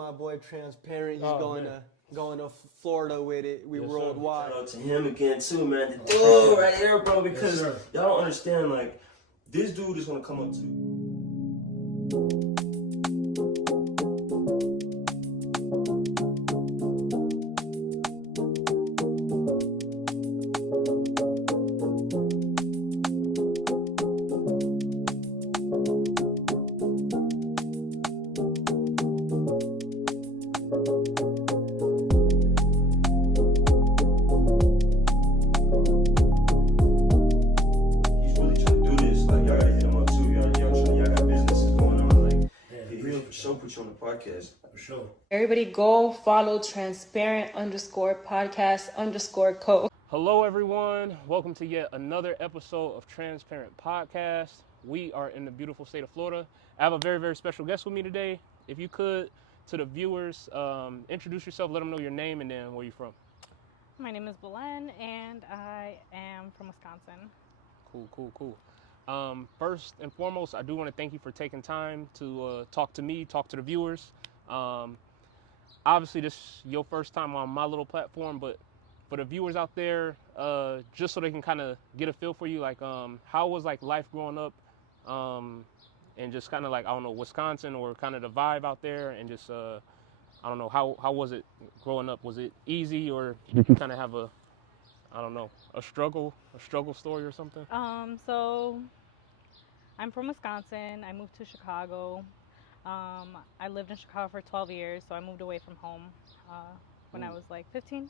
my boy Transparent. He's going to Florida with it. We worldwide. Shout out to him again too, man. Oh, right here, bro, because y'all don't understand. Like, this dude is gonna come up to. On the podcast for sure. Everybody go follow transparent_podcast_co. Hello everyone, welcome to yet another episode of Transparent Podcast. We are in the beautiful state of Florida. I have a very, very special guest with me today. If you could, to the viewers, introduce yourself, let them know your name and then where you're from. My name is Belen and I am from Wisconsin. Cool. First and foremost, I do want to thank you for taking time to talk to me, talk to the viewers. Obviously, this is your first time on my little platform, but for the viewers out there, just so they can kind of get a feel for you, like how was like life growing up, and just kind of like, I don't know, Wisconsin or kind of the vibe out there, and just I don't know, how was it growing up? Was it easy, or did you kind of have a struggle story or something? So I'm from Wisconsin. I moved to Chicago. I lived in Chicago for 12 years, so I moved away from home when I was like 15.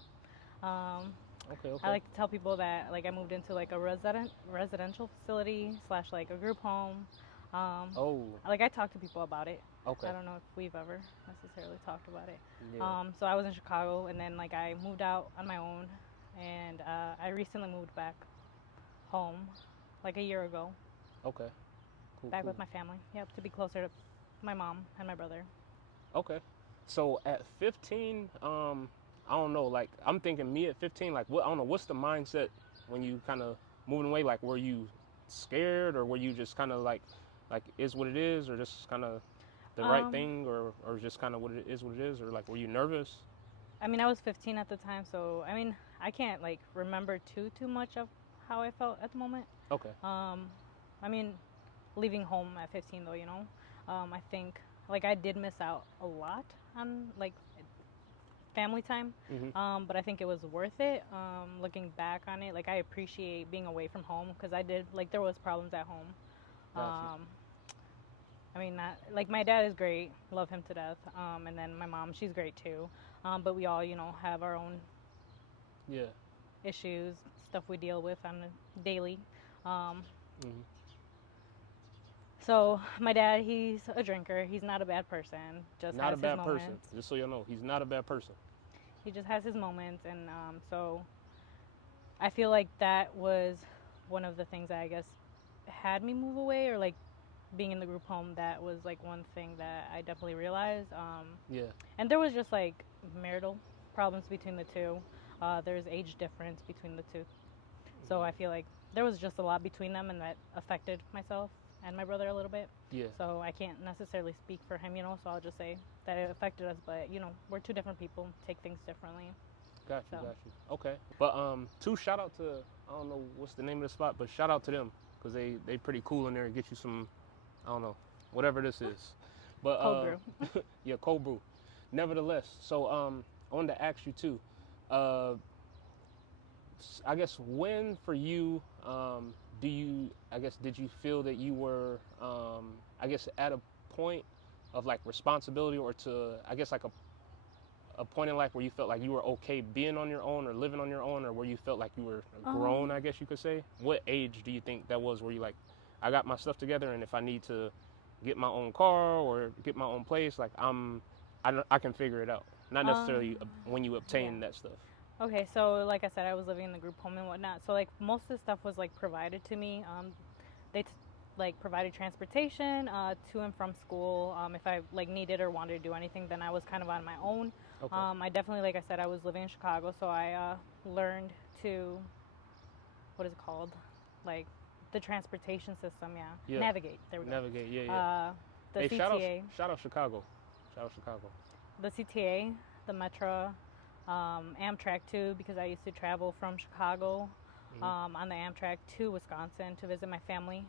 Okay. I like to tell people that like I moved into like a residential facility / like a group home. Like I talk to people about it. Okay. I don't know if we've ever necessarily talked about it. Yeah. So I was in Chicago, and then like I moved out on my own, and I recently moved back home like a year ago. Okay. Cool. With my family. Yep, to be closer to my mom and my brother. Okay. So at 15, I don't know, like I'm thinking me at 15, like what, I don't know, what's the mindset when you kind of moving away? Like, were you scared, or were you just kind of like is what it is, or just kind of the right thing, or just kind of what it is, or like were you nervous? I mean, I was 15 at the time, so I mean, I can't like remember too much of how I felt at the moment. Okay. I mean, leaving home at 15 though, you know, I think like I did miss out a lot on like family time. Mm-hmm. But I think it was worth it. Looking back on it, like I appreciate being away from home, because I did, like, there was problems at home. Gotcha. I mean, like my dad is great, love him to death. And then my mom, she's great too. But we all, you know, have our own issues, stuff we deal with on a daily. So my dad, he's a drinker. He's not a bad person. Just not has a bad his moments. person. Just so you know, he's not a bad person. He just has his moments, and so I feel like that was one of the things that I guess had me move away, or like being in the group home. That was like one thing that I definitely realized. And there was just like marital problems between the two. There's age difference between the two, so I feel like there was just a lot between them, and that affected myself and my brother a little bit. Yeah. So I can't necessarily speak for him, you know, so I'll just say that it affected us, but, you know, we're two different people, take things differently. Got you. Okay. But two, shout out to, I don't know what's the name of the spot, but shout out to them, because they pretty cool in there and get you some, I don't know, whatever this is. But cold brew. Yeah, cold brew. Nevertheless, so I wanted to ask you too, I guess when for you, did you feel that you were, at a point of like responsibility, or to, I guess, like a point in life where you felt like you were okay being on your own or living on your own, or where you felt like you were grown, I guess you could say? What age do you think that was where you like, I got my stuff together, and if I need to get my own car or get my own place, like I can figure it out. Not necessarily when you obtain that stuff. Okay, so like I said, I was living in the group home and whatnot. So like most of the stuff was like provided to me. They like provided transportation to and from school. If I like needed or wanted to do anything, then I was kind of on my own. Okay. I definitely, like I said, I was living in Chicago, so I learned to, what is it called? Like the transportation system, Navigate. There we go. Navigate, yeah. The CTA. Shout out Chicago. the CTA, the Metro, Amtrak too, because I used to travel from Chicago on the Amtrak to Wisconsin to visit my family.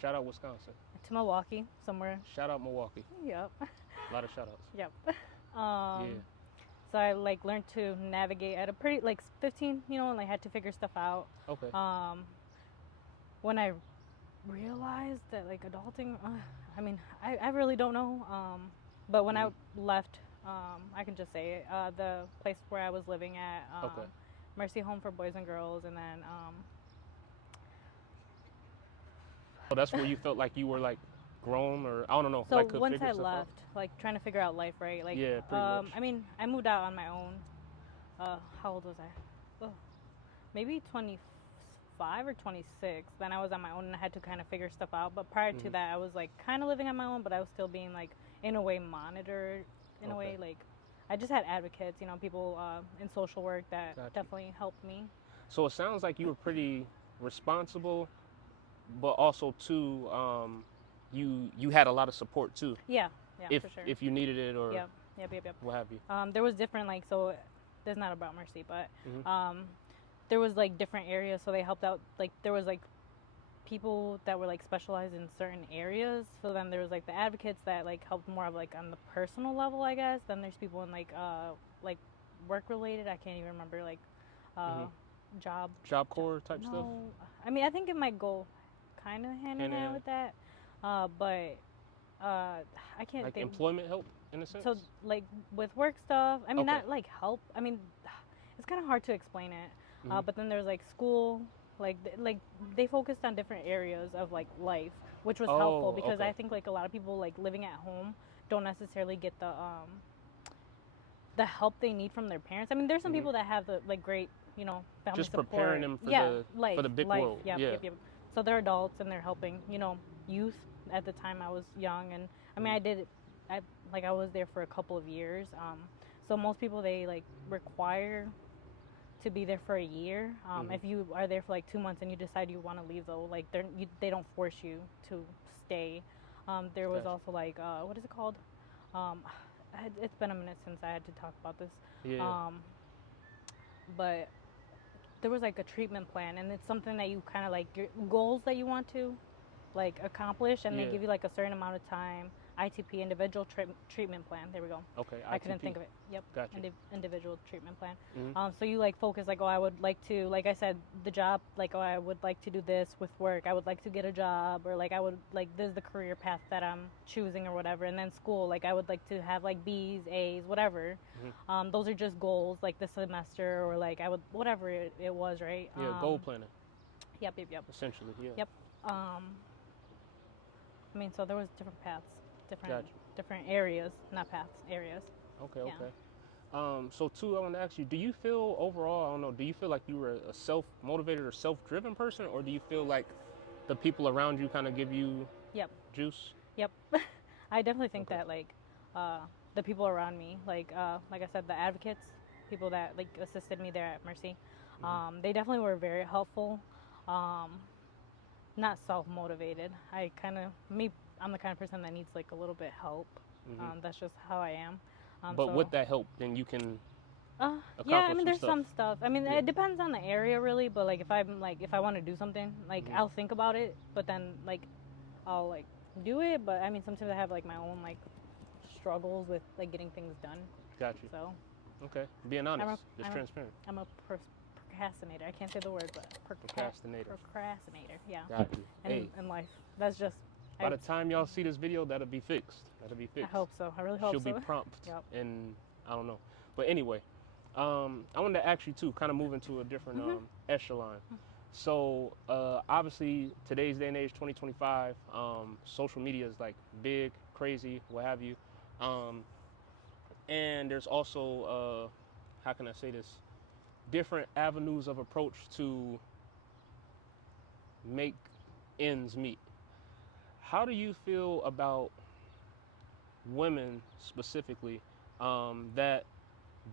Shout out Wisconsin. To Milwaukee, somewhere. Shout out Milwaukee. Yep. A lot of shout outs. Yep. Yeah. So I like learned to navigate at a pretty like 15, you know, and I had to figure stuff out. Okay. When I realized that like adulting, I mean, I really don't know. But when I left, I can just say it, the place where I was living at, Mercy Home for Boys and Girls, and then So that's where you felt like you were like grown, or I don't know. so like, could once figure I stuff left, out? like trying to figure out life, right? Like, Yeah, pretty much. I mean, I moved out on my own. How old was I? Oh, maybe 25 or 26. Then I was on my own and I had to kind of figure stuff out. But prior to that, I was like kind of living on my own, but I was still being like in a way monitored. In a way, like I just had advocates, you know, people in social work that definitely helped me. So it sounds like you were pretty responsible, but also too, you had a lot of support too. Yeah, if for sure. if you needed it or Yep. what have you. There was different like, so there's not about Mercy, but there was like different areas, so they helped out. Like there was like people that were like specialized in certain areas. So then there was like the advocates that like helped more of like on the personal level, I guess. Then there's people in like work related. I can't even remember like job corps type stuff. I mean, I think it might go kind of hand in hand with that, but I can't like think. Employment help in a sense. So like with work stuff, I mean not like help. I mean, it's kind of hard to explain it. But then there's like school, like they focused on different areas of like life, which was helpful because I think like a lot of people like living at home don't necessarily get the help they need from their parents. I mean, there's some people that have the like great, you know, family just support. preparing them for for the big world. Yep. So they're adults and they're helping, you know, youth. At the time I was young, and I mean I was there for a couple of years. So most people, they like require to be there for a year. If you are there for like 2 months and you decide you want to leave, though, like they don't force you to stay. There was also like what is it called? It's been a minute since I had to talk about this. But there was like a treatment plan, and it's something that you kind of like your goals that you want to like accomplish, and they give you like a certain amount of time. ITP, individual treatment plan. There we go. Okay. I couldn't think of it. Yep. Gotcha. Individual treatment plan. So you like focus like, oh, I would like to, like I said, the job, like, oh, I would like to do this with work. I would like to get a job, or like I would like this is the career path that I'm choosing or whatever. And then school, like I would like to have like B's, A's, whatever. Those are just goals, like the semester, or like I would whatever it was, right? Yeah, goal planning. Yep. Essentially, yeah. Yep. I mean, so there was different paths. Different areas, not paths, areas. Okay. So too, I want to ask you, do you feel overall, I don't know, do you feel like you were a self-motivated or self-driven person, or do you feel like the people around you kind of give you juice? Yep. I definitely think that like the people around me, like I said, the advocates, people that like assisted me there at Mercy, they definitely were very helpful. Not self-motivated. I'm the kind of person that needs like a little bit help. That's just how I am. But with that help, then you can. Yeah, I mean, there's some stuff. I mean, it depends on the area, really. But like, if I want to do something, like I'll think about it, but then like, I'll like do it. But I mean, sometimes I have like my own like struggles with like getting things done. Got you. So. Okay, being honest, just transparent. I'm a procrastinator. I can't say the word, but procrastinator. Yeah. Got you. In life, that's just. By the time y'all see this video, that'll be fixed. I hope so. I really hope She'll so. be prompt, and I don't know. But anyway, I wanted to ask you too, kind of move into a different echelon. So obviously, today's day and age, 2025, social media is like big, crazy, what have you. And there's also, how can I say this? Different avenues of approach to make ends meet. How do you feel about women specifically that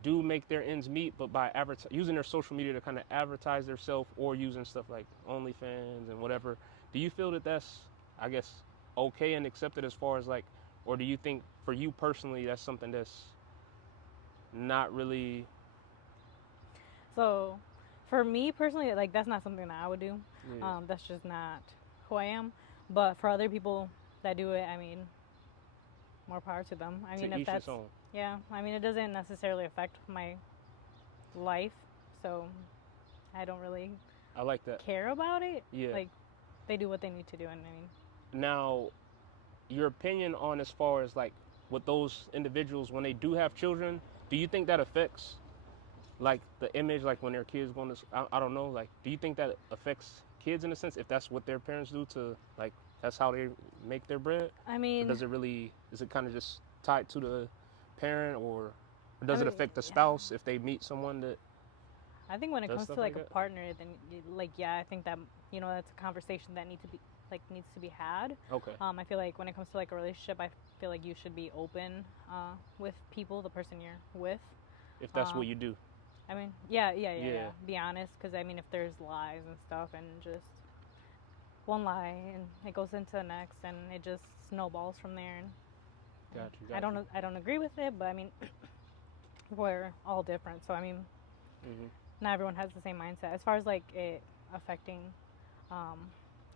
do make their ends meet, but by using their social media to kind of advertise themselves, or using stuff like OnlyFans and whatever? Do you feel that that's, I guess, okay and accepted as far as like, or do you think for you personally that's something that's not really. So, for me personally, like that's not something that I would do. Yeah. That's just not who I am. But for other people that do it, I mean, more power to them. I mean, To if each that's his own. yeah, I mean, it doesn't necessarily affect my life, so I don't really I like that. care about it. Yeah. Like they do what they need to do, and I mean, Now, your opinion on as far as like with those individuals when they do have children, do you think that affects like the image, like when their kids going to, I don't know, like do you think that affects kids in a sense if that's what their parents do to like that's how they make their bread? I Or mean, does it really, is it kind of just tied to the parent, or does I it mean, affect the spouse if they meet someone that I think when it does comes to stuff like like a that? partner, then like yeah, I think that that's a conversation that needs to be had. Okay. I feel like when it comes to like a relationship, I feel like you should be open with people, the person you're with. If that's what Um, you do. I mean, yeah. Yeah. Be honest, because I mean, if there's lies and stuff, and just one lie, and it goes into the next, and it just snowballs from there. And Got you. I don't agree with it, but I mean, we're all different, so I mean, Hmm. not everyone has the same mindset. As far as like it affecting um,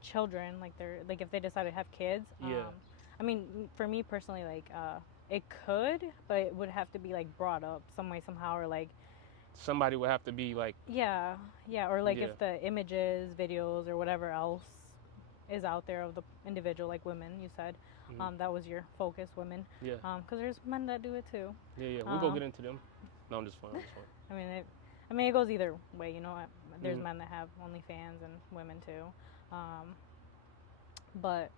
children, like they're like if they decide to have kids. Yeah. I mean, for me personally, like it could, but it would have to be like brought up some way somehow, or like Somebody would have to be like, yeah, or like Yeah. if the images, videos, or whatever else is out there of the individual, like women, you said, Mhm. that was your focus, women. Yeah. Because there's men that do it too. Yeah. We'll go Um, get into them. No, I'm just fine. I mean, it goes either way, There's Mhm. men that have OnlyFans and women too. But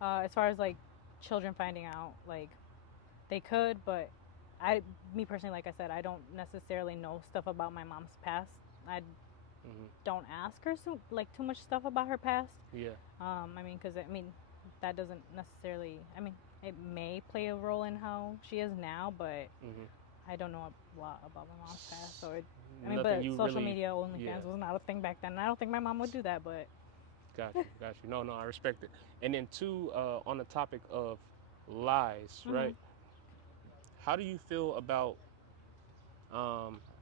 as far as like children finding out, like they could, but me personally, like I said, I don't necessarily know stuff about my mom's past. I Hmm. don't ask her too much stuff about her past. Yeah. I mean, because that doesn't necessarily. I mean, it may play a role in how she is now, but Hmm. I don't know a lot about my mom's past. So Nothing but you social really, media, OnlyFans yeah. was not a thing back then. And I don't think my mom would do that, but Got you. No, I respect it. And then two, on the topic of lies, Mhm. right? How do you feel about,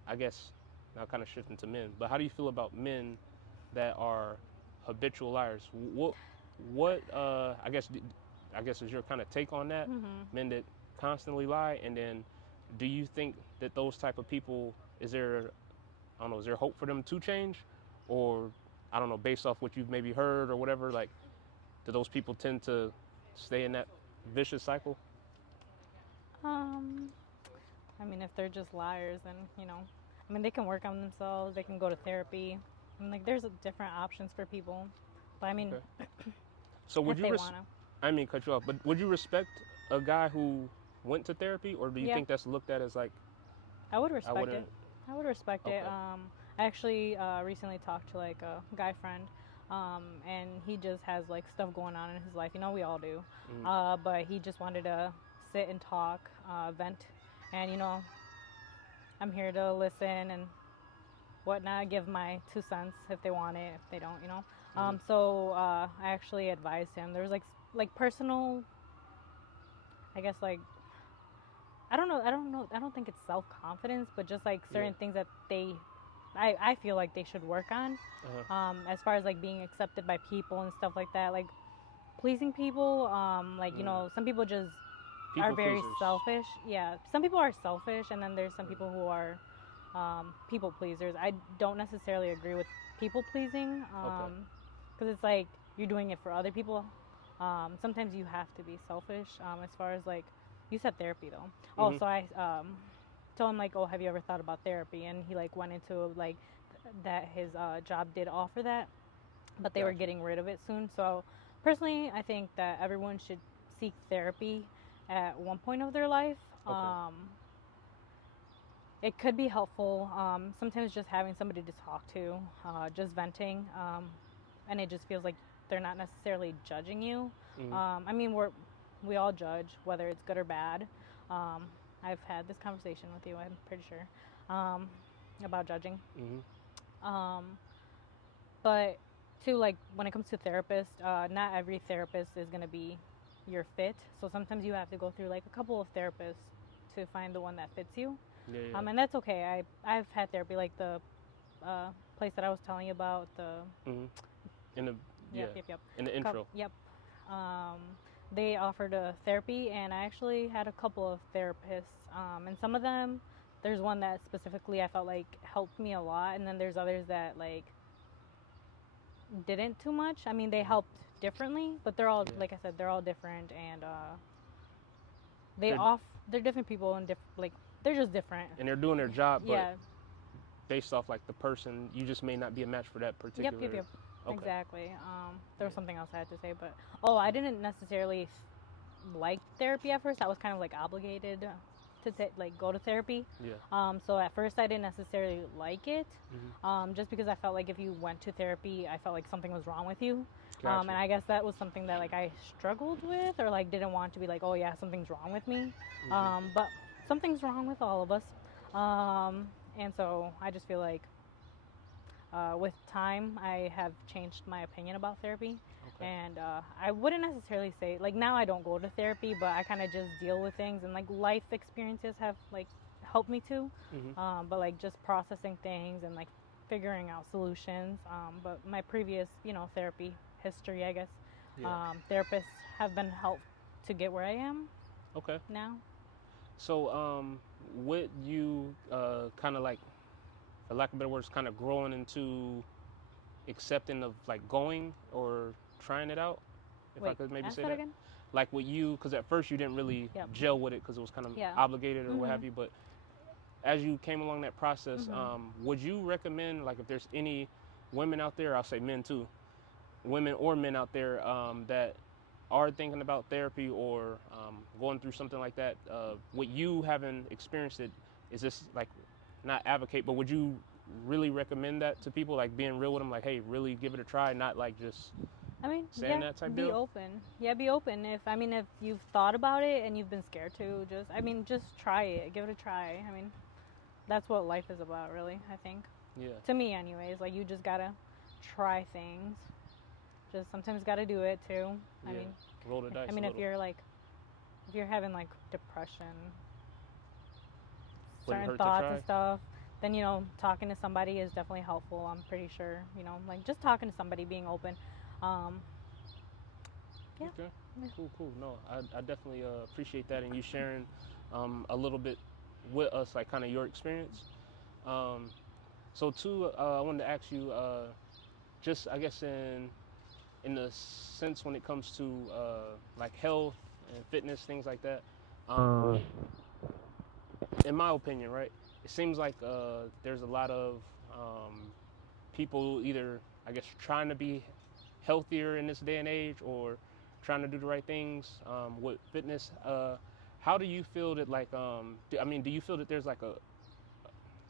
I guess, now kind of shifting to men, but how do you feel about men that are habitual liars? What, I guess is your kind of take on that? Mhm. Men that constantly lie, and then do you think that those type of people, is there, I don't know, is there hope for them to change, or I don't know, based off what you've maybe heard or whatever, like, do those people tend to stay in that vicious cycle? um, I mean, if they're just liars, then I mean, they can work on themselves. They can go to therapy. I mean, like, there's different options for people. But I mean, Okay. So would if you, they wanna, I mean, cut you off, but would you respect a guy who went to therapy, or do you Yeah. think that's looked at as like, I would respect wouldn't- it. I would respect it. Okay. I actually recently talked to like a guy friend, and he just has like stuff going on in his life. We all do. But he just wanted to sit and talk, vent, and I'm here to listen and whatnot, give my 2 cents if they want it, if they don't, So I actually advised him. There was like personal, I guess like I don't know. I don't think it's self-confidence, but just like certain things that I feel like they should work on. As far as like being accepted by people and stuff like that, like pleasing people. Some people just people are very pleasers? selfish. Yeah, some people are selfish, and then there's some people who are people pleasers. I don't necessarily agree with people pleasing, because it's like you're doing it for other people. Sometimes you have to be selfish. As far as like you said therapy though. Oh, so I told him like, oh, have you ever thought about therapy? And he like went into like that his job did offer that, but they were getting rid of it soon. So personally, I think that everyone should seek therapy at one point of their life. Okay. It could be helpful. Sometimes just having somebody to talk to, just venting, and it just feels like they're not necessarily judging you. I mean, we all judge, whether it's good or bad. I've had this conversation with you, I'm pretty sure, about judging. But too, like when it comes to therapists, not every therapist is going to be your fit. So sometimes you have to go through like a couple of therapists to find the one that fits you. Yeah. And that's okay. I've had therapy, like the place that I was telling you about, the In the yep. in the intro. Yep. They offered a therapy, and I actually had a couple of therapists. And some of them, there's one that specifically I felt like helped me a lot, and then there's others that like didn't too much. I mean, they helped differently, but they're all, like I said, they're all different, and they're different people, and like they're just different. And they're doing their job, but Yeah. based off like the person, you just may not be a match for that particular. Yep. Okay. Exactly. There was something else I had to say, but I didn't necessarily like therapy at first. I was kind of like obligated to go to therapy. Yeah. So at first I didn't necessarily like it, just because I felt like if you went to therapy, I felt like something was wrong with you. Gotcha. And I guess that was something that like I struggled with, or like didn't want to be like, oh yeah, something's wrong with me. But something's wrong with all of us. And so I just feel like with time, I have changed my opinion about therapy. Okay. And I wouldn't necessarily say, like, now I don't go to therapy, but I kind of just deal with things, and like life experiences have like helped me too. But like just processing things and like figuring out solutions. But my previous, therapy history, I guess, therapists have been helped to get where I am. Okay. Now. So, with you kind of like, for lack of better words, kind of growing into accepting of like going or trying it out, if I could maybe say that. Again? Like with you, because at first you didn't really gel with it because it was kind of obligated or what have you, but as you came along that process, would you recommend, like if there's any women out there, I'll say men too, women or men out there that are thinking about therapy or going through something like that, with you having experienced it, is this like, not advocate, but would you really recommend that to people, like being real with them, like, hey, really give it a try, not like just saying that type be deal? open. Yeah, be open. If you've thought about it and you've been scared to, just try it. Give it a try. I mean, that's what life is about, really, I think. Yeah. To me, anyways. Like, you just gotta try things. Just sometimes gotta do it, too. I mean, roll the dice. if you're having, like, depression, certain thoughts and stuff, then talking to somebody is definitely helpful. I'm pretty sure, like just talking to somebody, being open. Yeah. Okay. Cool. No, I definitely appreciate that, and you sharing a little bit with us, like kind of your experience. So too, I wanted to ask you, just I guess in the sense when it comes to like health and fitness, things like that. In my opinion, right, it seems like there's a lot of people either, I guess, trying to be healthier in this day and age or trying to do the right things with fitness. How do you feel that, like, do you feel that there's like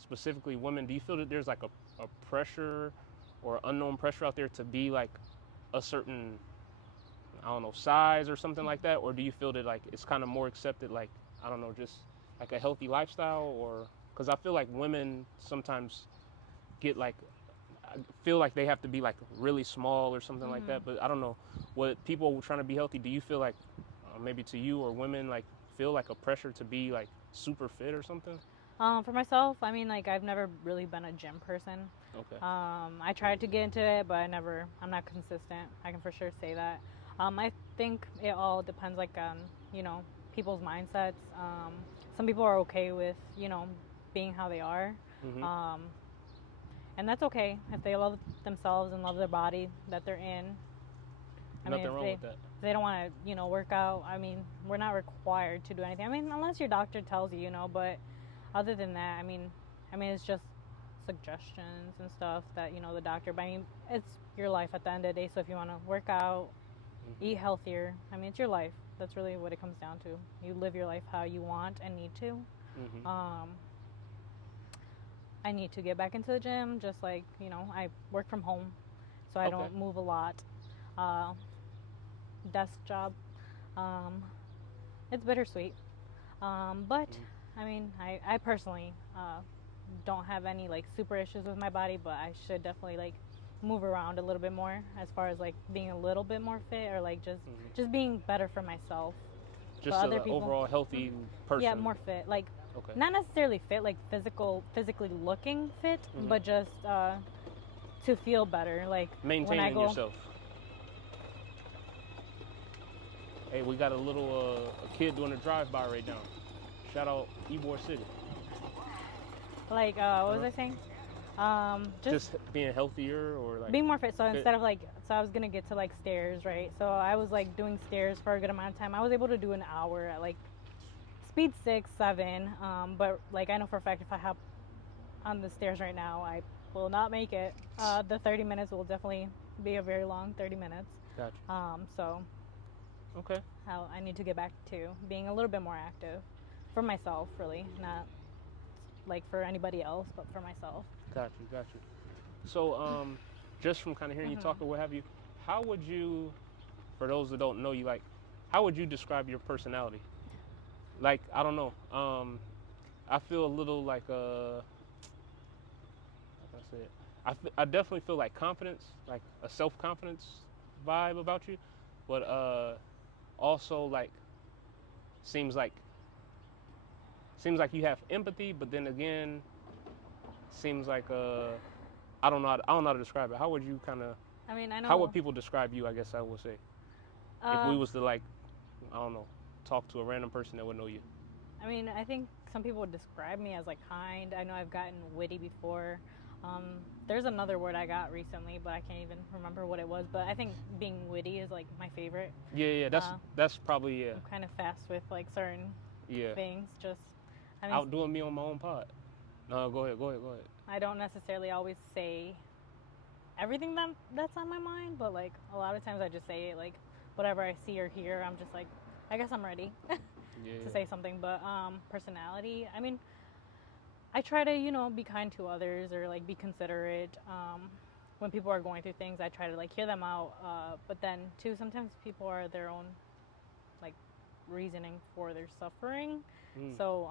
specifically women, do you feel that there's like a pressure or unknown pressure out there to be like a certain, I don't know, size or something like that? Or do you feel that like it's kind of more accepted, like, I don't know, just like a healthy lifestyle? Or because I feel like women sometimes get like, I feel like they have to be like really small or something like that. But I don't know, what people trying to be healthy, do you feel like maybe to you or women like feel like a pressure to be like super fit or something? For myself, like I've never really been a gym person. Okay. I tried to get into it, but I'm not consistent. I can for sure say that. I think it all depends like on, people's mindsets. Some people are okay with, being how they are. And that's okay if they love themselves and love their body that they're in. Nothing wrong with that. If they don't want to, work out, we're not required to do anything. Unless your doctor tells you, but other than that, it's just suggestions and stuff that, the doctor, but it's your life at the end of the day. So if you want to work out, eat healthier, it's your life. That's really what it comes down to. You live your life how you want and need to. I need to get back into the gym, just like, I work from home, so I don't move a lot. Desk job. It's bittersweet. But, I personally don't have any, like, super issues with my body, but I should definitely, like, move around a little bit more as far as, like, being a little bit more fit or, like, just being better for myself. Just other an people, overall healthy person. Yeah, more fit. Like, Okay. Not necessarily fit, like physically looking fit, but just to feel better. Like Maintaining when I go, yourself. Hey, we got a little a kid doing a drive-by right now. Shout out Ybor City. like what was I saying? Just being healthier or like being more fit. So instead of like, so I was gonna get to like stairs, right? So I was like doing stairs for a good amount of time. I was able to do an hour at like speed 6, 7. But like I know for a fact if I hop on the stairs right now, I will not make it. The 30 minutes will definitely be a very long 30 minutes. Gotcha. So Okay. how I need to get back to being a little bit more active for myself, really, not like for anybody else, but for myself. Got you. So, just from kind of hearing you talk or what have you, how would you, for those that don't know you, like, how would you describe your personality? Like, I don't know. I feel a little like how can I say it? I definitely feel like confidence, like a self-confidence vibe about you, but also like seems like you have empathy, but then again, seems like I don't know how to describe it. How would you kind of? I mean, I know. How would people describe you? I guess I would say, if we was to like, I don't know, talk to a random person that would know you. I mean, I think some people would describe me as like kind. I know I've gotten witty before. There's another word I got recently, but I can't even remember what it was. But I think being witty is like my favorite. Yeah, that's probably I'm kind of fast with like certain things. Just I mean, outdoing me on my own pod. No, go ahead. I don't necessarily always say everything that's on my mind, but like a lot of times I just say it, like whatever I see or hear. I'm just like, I guess I'm ready to say something. But personality, I mean, I try to be kind to others or like be considerate. When people are going through things, I try to like hear them out. But then too, sometimes people are their own like reasoning for their suffering. So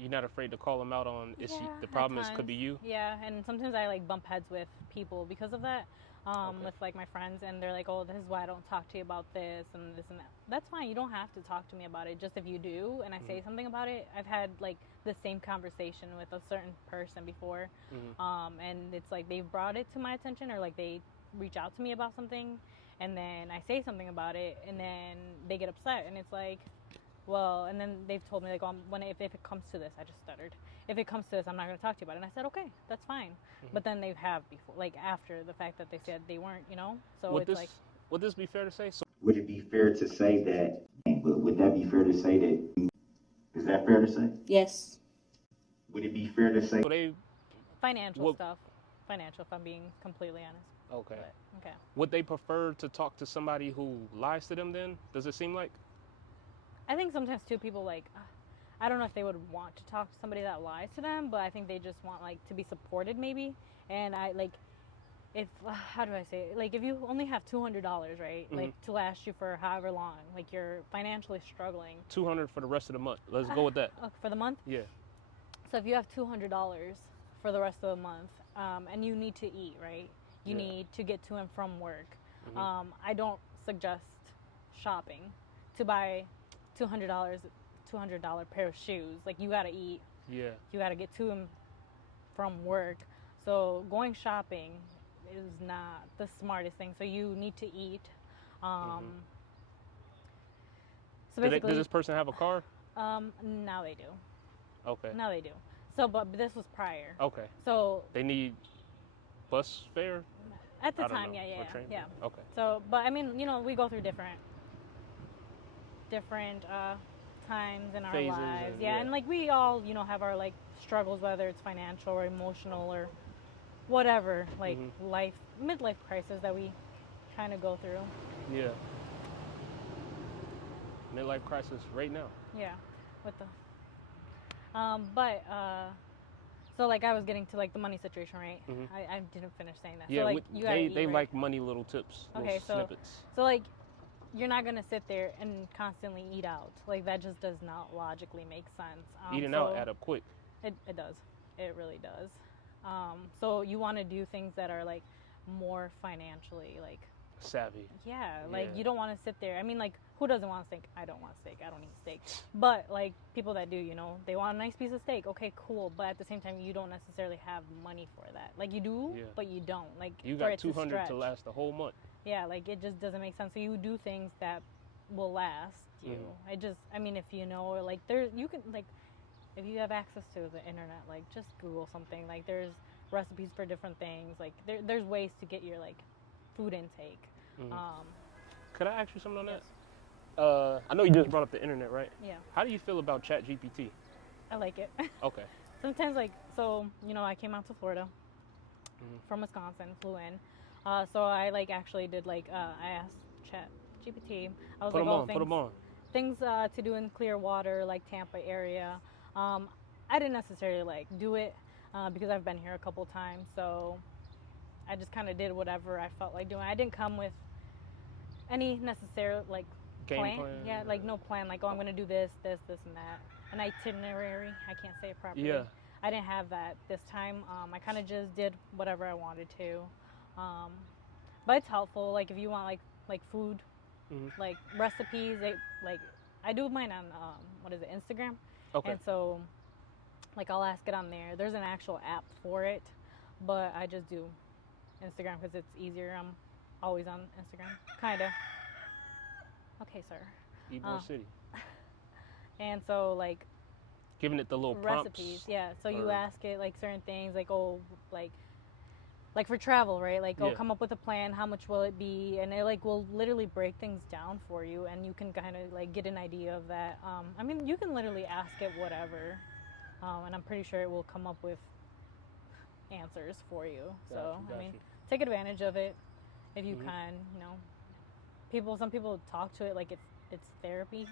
you're not afraid to call them out on the problem could be you. Yeah, and sometimes I like bump heads with people because of that. With like my friends, and they're like, oh, this is why I don't talk to you about this and this and that. That's fine. You don't have to talk to me about it. Just if you do and I say something about it. I've had like the same conversation with a certain person before, and it's like they've brought it to my attention, or like they reach out to me about something, and then I say something about it, and then they get upset, and it's like, well, and then they've told me like, if it comes to this, I just stuttered. If it comes to this, I'm not going to talk to you about it. And I said, okay, that's fine. But then they have before, like after the fact that they said they weren't, So would this be fair to say? Would it be fair to say that? Would that be fair to say that? Is that fair to say? Yes. Would it be fair to say? So financial stuff. Financial, if I'm being completely honest. Okay. But, okay. Would they prefer to talk to somebody who lies to them then? Does it seem like? I think sometimes too people like, I don't know if they would want to talk to somebody that lies to them, but I think they just want like to be supported maybe. And I like, if how do I say it? Like if you only have $200, right? Like to last you for however long, like you're financially struggling. $200 for the rest of the month. Let's go with that. For the month? Yeah. So if you have $200 for the rest of the month, and you need to eat, right? You need to get to and from work. I don't suggest shopping to buy $200 pair of shoes. Like you gotta eat. Yeah. You gotta get to and from work. So going shopping is not the smartest thing. So you need to eat. So basically, does this person have a car? Now they do. Okay. Now they do. So, but this was prior. Okay. So they need bus fare? At the time, yeah. Okay. So, but I mean, we go through different times in our Phases lives. And like we all, have our like struggles, whether it's financial or emotional or whatever, like midlife crisis that we kind of go through. Yeah. Midlife crisis right now. Yeah. With the so like I was getting to like the money situation, right? I didn't finish saying that. Yeah, so like you gotta eat, they right? like money little tips, little snippets. So like you're not gonna sit there and constantly eat out. Like that just does not logically make sense. Eating out add up quick. It does. It really does. So you want to do things that are like more financially like savvy. Yeah, like you don't want to sit there. I mean, like who doesn't want steak? I don't want steak. I don't eat steak. But like people that do, you know, they want a nice piece of steak. Okay, cool. But at the same time, you don't necessarily have money for that. Like you do, but you don't. Like you for got it to 200 to stretch. last the whole month. Yeah, like it just doesn't make sense. So you do things that will last you. I just, I mean, if you know, or like there, you can like, if you have access to the internet, like just Google something. Like there's recipes for different things. Like there's ways to get your like food intake. Could I ask you something on Yes. that? I know you just brought up the internet, right? Yeah, How do you feel about ChatGPT? I like it. Okay. Sometimes like, so, you know, I came out to Florida from Wisconsin, flew in. So I like actually did like, I asked ChatGPT. I was Put like, them on. Put them on. things to do in Clearwater, like Tampa area. I didn't necessarily like do it because I've been here a couple times. So I just kind of did whatever I felt like doing. I didn't come with any necessary like Game plan. Yeah, like no plan. Like, oh, I'm gonna do this, this, this, and that. An itinerary. I can't say it properly. Yeah. I didn't have that this time. I kind of just did whatever I wanted to. But it's helpful. Like if you want like food, like recipes. Like I do mine on what is it, Instagram? Okay. And so like I'll ask it on there. There's an actual app for it, but I just do Instagram because it's easier. I'm always on Instagram, kinda. Okay, sir. Ybor City. And so like Giving it the little prompts. recipes, yeah. So you or- ask it like certain things, like oh, like for travel, right? Like oh, Yeah. come up with a plan. How much will it be? And it like will literally break things down for you, and you can kind of like get an idea of that. I mean, you can literally ask it whatever, and I'm pretty sure it will come up with answers for you. So Got I mean, you. take advantage of it if you can. You know, some people talk to it like it's therapy.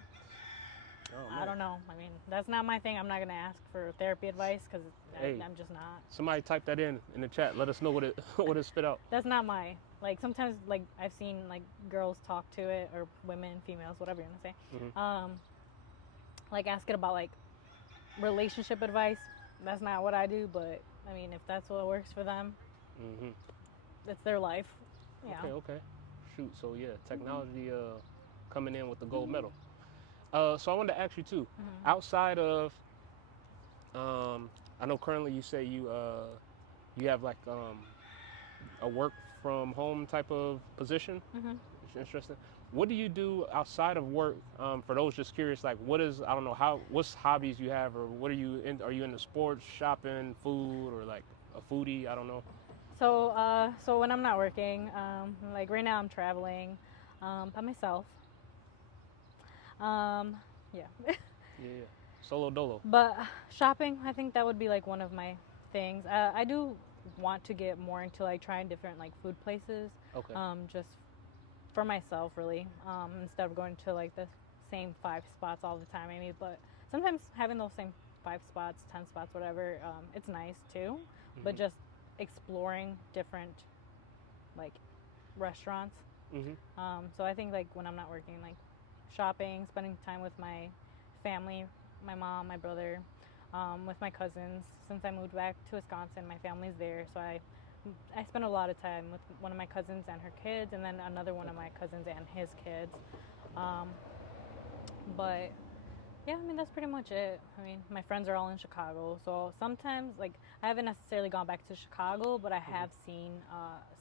Oh, I man. don't know. I mean, that's not my thing. I'm not gonna ask for therapy advice because Hey. I'm just not. Somebody type that in the chat. Let us know what it what it spit out. That's not my like. Sometimes like I've seen like girls talk to it or women, females, whatever you want to say. Like ask it about like relationship advice. That's not what I do, but I mean, if that's what works for them, it's their life. Yeah. Okay. Shoot. So yeah, technology coming in with the gold medal. So I wanted to ask you too. Outside of, I know currently you say you have like a work from home type of position. It's interesting. What do you do outside of work? For those just curious, like what's hobbies you have, or what are you in? Are you into sports, shopping, food, or like a foodie? I don't know. So when I'm not working, like right now I'm traveling by myself. Yeah. Yeah. Solo dolo. But shopping, I think that would be like one of my things. I do want to get more into like trying different like food places. Okay. Just for myself really. Instead of going to like the same 5 spots all the time. I mean, but sometimes having those same 5 spots, 10 spots, whatever, it's nice too. But just exploring different like restaurants. So I think like when I'm not working, like shopping, spending time with my family, my mom, my brother, with my cousins. Since I moved back to Wisconsin, my family's there, so I spend a lot of time with one of my cousins and her kids, and then another one of my cousins and his kids. But yeah, I mean that's pretty much it. I mean, my friends are all in Chicago, so sometimes like I haven't necessarily gone back to Chicago, but I have seen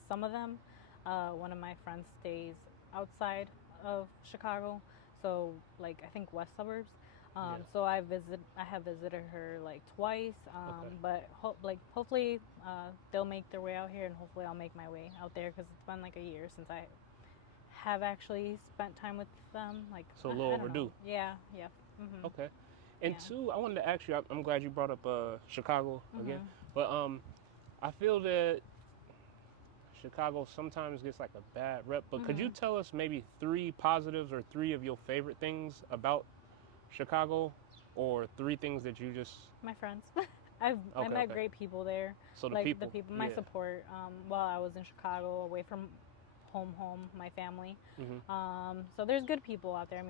some of them. One of my friends stays outside of Chicago, so like I think west suburbs. So I have visited her like twice, but hopefully they'll make their way out here, and hopefully I'll make my way out there because it's been like a year since I have actually spent time with them. Like So a little I don't overdue. know. Yeah. Okay. And Yeah. two, I wanted to ask you. I'm glad you brought up Chicago again, but I feel that Chicago sometimes gets like a bad rep. But could you tell us maybe 3 positives or 3 of your favorite things about Chicago, or 3 things that you just? My friends. I met great people there. So the like people. the people, my yeah. support while I was in Chicago, away from home, my family. So there's good people out there.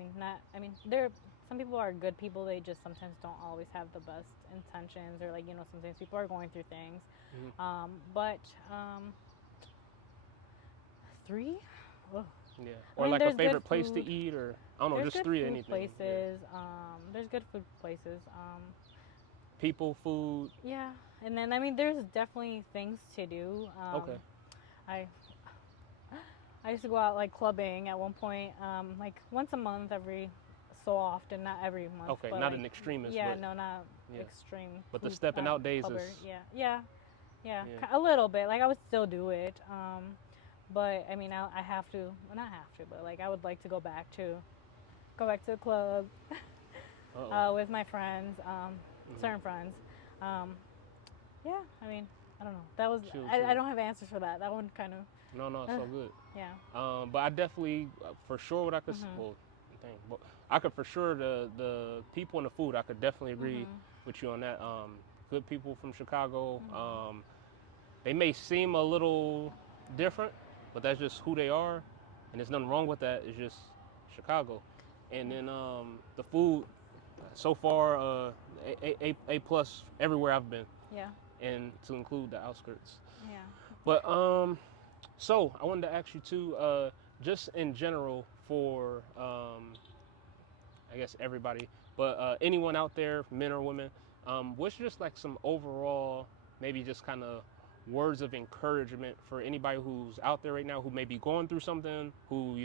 Some people are good people. They just sometimes don't always have the best intentions, or like sometimes people are going through things. But 3, Yeah. I Or mean, like a there's good favorite place to food. eat, or I don't know, There's just good 3 or food anything. places. There's good food places. People, food. Yeah, and then I mean, there's definitely things to do. Okay. I I used to go out like clubbing at one point, like once a month, every so often, not every month. Okay, but not like, an extremist. Yeah, but, no, not yeah. extreme. But the food, stepping out days clubber. is. Yeah, Yeah. a little bit. Like I would still do it, but I mean, I have to. Well, not have to, but like I would like to go back to the club with my friends, certain friends. Yeah, I mean, I don't know. That was Chill. I don't have answers for that. That one kind of. No, it's all good. Yeah. But I definitely, for sure, what I could, but I could for sure the people and the food. I could definitely agree with you on that. Good people from Chicago. They may seem a little different, but that's just who they are, and there's nothing wrong with that. It's just Chicago, and then the food. So far, A plus everywhere I've been, Yeah. and to include the outskirts. Yeah. But so I wanted to ask you too, just in general for I guess everybody, but anyone out there, men or women, what's just like some overall, maybe just kind of words of encouragement for anybody who's out there right now who may be going through something, who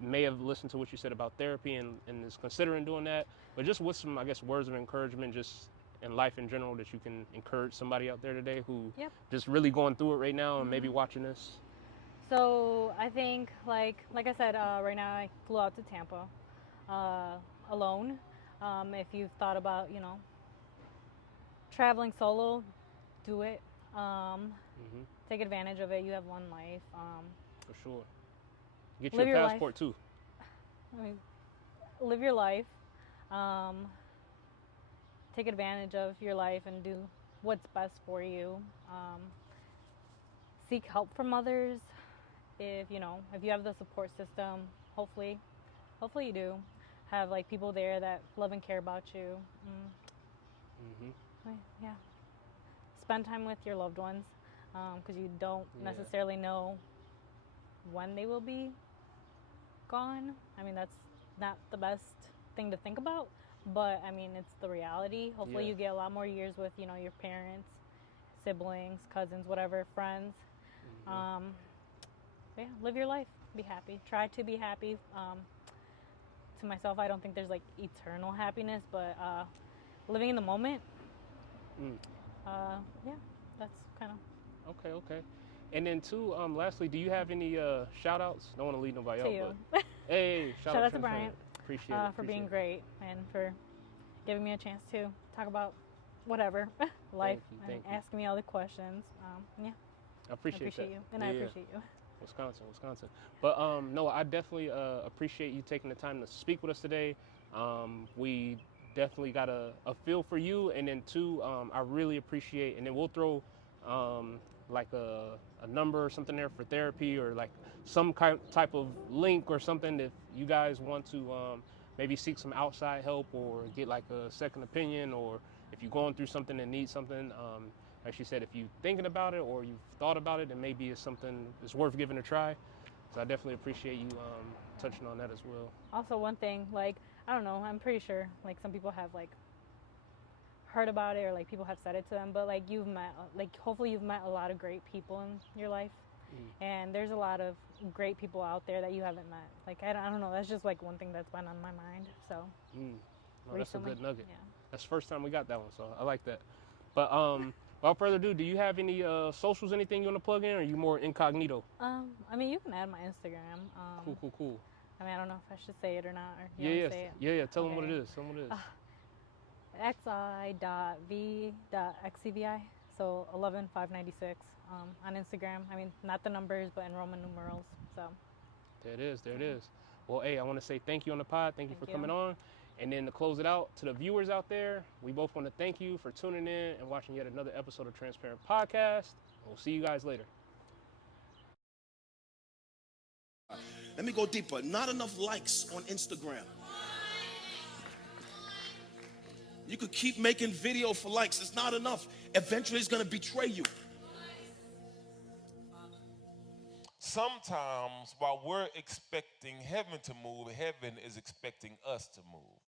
may have listened to what you said about therapy and is considering doing that, but just what's some, I guess, words of encouragement just in life in general that you can encourage somebody out there today who just really going through it right now and maybe watching this? So I think, like I said, right now I flew out to Tampa alone. If you've thought about, traveling solo, do it. Take advantage of it. You have one life. For sure. Get Live your your passport too. I mean, live your life. Take advantage of your life and do what's best for you. Seek help from others. If you have the support system, hopefully you do have like people there that love and care about you. Yeah. Spend time with your loved ones, because you don't necessarily know when they will be gone. I mean, that's not the best thing to think about, but I mean, it's the reality. Hopefully you get a lot more years with, your parents, siblings, cousins, whatever, friends. Yeah, live your life. Be happy. Try to be happy. To myself, I don't think there's like eternal happiness, but living in the moment. Yeah, that's kind of. Okay. And then too, lastly, do you have any shout outs? Don't want to leave nobody To out, but hey, shout out to Bryant. Appreciate it. For being great and for giving me a chance to talk about whatever life and asking me all the questions. Yeah. I appreciate you, and I appreciate you. Wisconsin. But no, I definitely appreciate you taking the time to speak with us today. We definitely got a feel for you, and then two, I really appreciate, and then we'll throw like a number or something there for therapy, or like some type of link or something if you guys want to maybe seek some outside help or get like a second opinion, or if you're going through something and need something. Like she said, if you're thinking about it or you've thought about it, then maybe it's something that's worth giving a try. So I definitely appreciate you touching on that as well. Also, one thing, like, I don't know, I'm pretty sure, like, some people have, like, heard about it or, like, people have said it to them, but, like, hopefully you've met a lot of great people in your life. And there's a lot of great people out there that you haven't met. Like, I don't know, that's just, like, one thing that's been on my mind, so. Well, that's a good nugget. Yeah. That's the first time we got that one, so I like that. But, without further ado, do you have any socials, anything you want to plug in, or are you more incognito? I mean, you can add my Instagram. Cool. I mean, I don't know if I should say it or not. Or Say it. Yeah. Tell them Okay. what it is. xi.xcvi, so 11596 on Instagram. I mean, not the numbers, but in Roman numerals. So. There it is. Well, hey, I want to say thank you on the pod. Thank you for coming on. And then to close it out, to the viewers out there, we both want to thank you for tuning in and watching yet another episode of Transparent Podcast. We'll see you guys later. Let me go deeper. Not enough likes on Instagram. You could keep making video for likes. It's not enough. Eventually, it's going to betray you. sometimes while we're expecting heaven to move, heaven is expecting us to move.